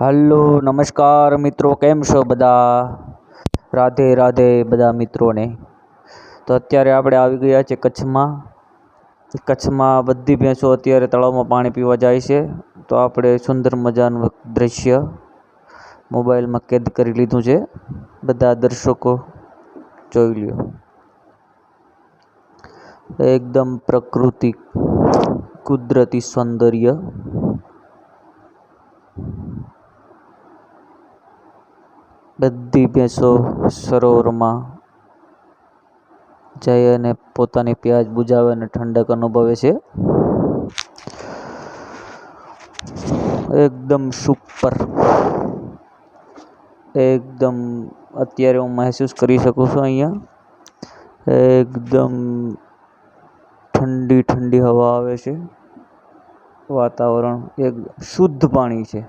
Hello નમસ્કાર મિત્રો, કેમ છો બધા? રાધે રાધે બધા મિત્રોને. તો અત્યારે આપણે આવી ગયા છે કચ્છમાં બધી ભેંસો અત્યારે તળાવમાં પાણી પીવા જાય છે. તો આપણે સુંદર મજાનું દ્રશ્ય મોબાઈલમાં કેદ કરી લીધું છે, બધા દર્શકો જોઈ લ્યો. એકદમ પ્રાકૃતિક કુદરતી સૌંદર્ય. બધી ભેંસો સરોવરમાં જઈ અને પોતાની પ્યાસ બુઝાવે અને ઠંડક અનુભવે છે. એકદમ સુપર, એકદમ અત્યારે હું મહેસૂસ કરી શકું છું અહીંયા એકદમ ઠંડી ઠંડી હવા આવે છે. વાતાવરણ એક શુદ્ધ પાણી છે.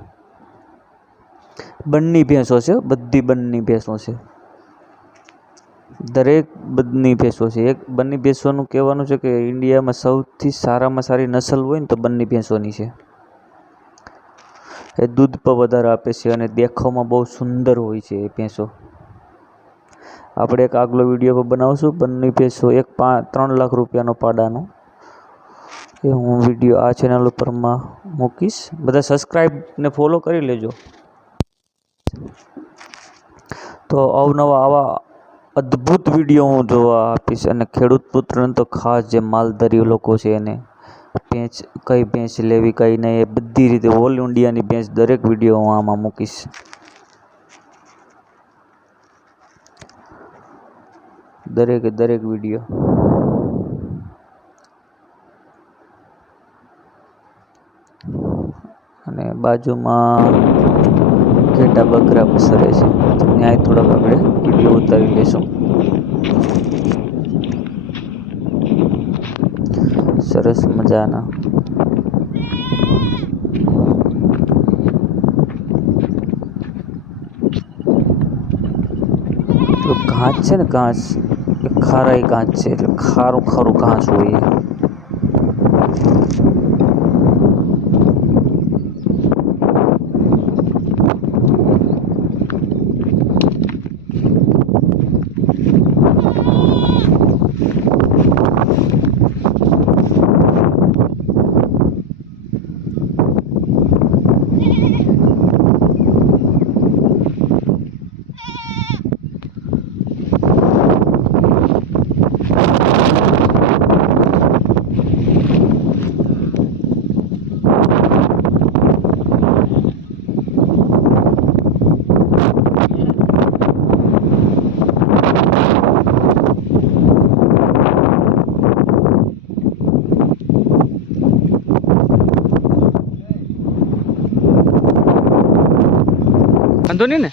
બંની ભેંસો છે, બધી બંની ભેંસો છે, દરેક બંની ભેંસો છે. એક બંની ભેંસોનું કહેવાનું છે કે ઇન્ડિયામાં સૌથી સારામાં સારી નસલ હોય ને તો બંની ભેંસોની છે. એ દૂધ પણ વધારે આપે છે અને દેખાવમાં બહુ સુંદર હોય છે એ ભેંસો. આપણે એક આગલો વિડીયો પણ બનાવશું બંની ભેંસો 3 લાખ રૂપિયાનો પાડાનો, એ હું વિડીયો આ ચેનલ ઉપરમાં મૂકીશ. બધા સબસ્ક્રાઈબ ને ફોલો કરી લેજો. તો અવનવા આવા અદ્ભુત વિડીયો હું જોવા આપીશ. અને ખેડૂત પુત્રને તો ખાસ જે માલધારી લોકો છે એને કઈ ભેંસ લેવી કઈ નહીં એ બધી રીતે ઓલ ઇન્ડિયાની ભેંસ દરેક વિડીયો હું આમાં મૂકીશ. દરેક વિડીયો. અને બાજુમાં ઘેટા બકરા પસરે છે, ત્યાં થોડાક આપણે વિડીયો ઉતારી લઈશું. સરસ મજાના ઘાસ છે ને, ઘાસ એ ખારાઈ ઘાસ છે, એટલે ખારું ખારું ઘાસ હોય. વાંધો નહીં ને?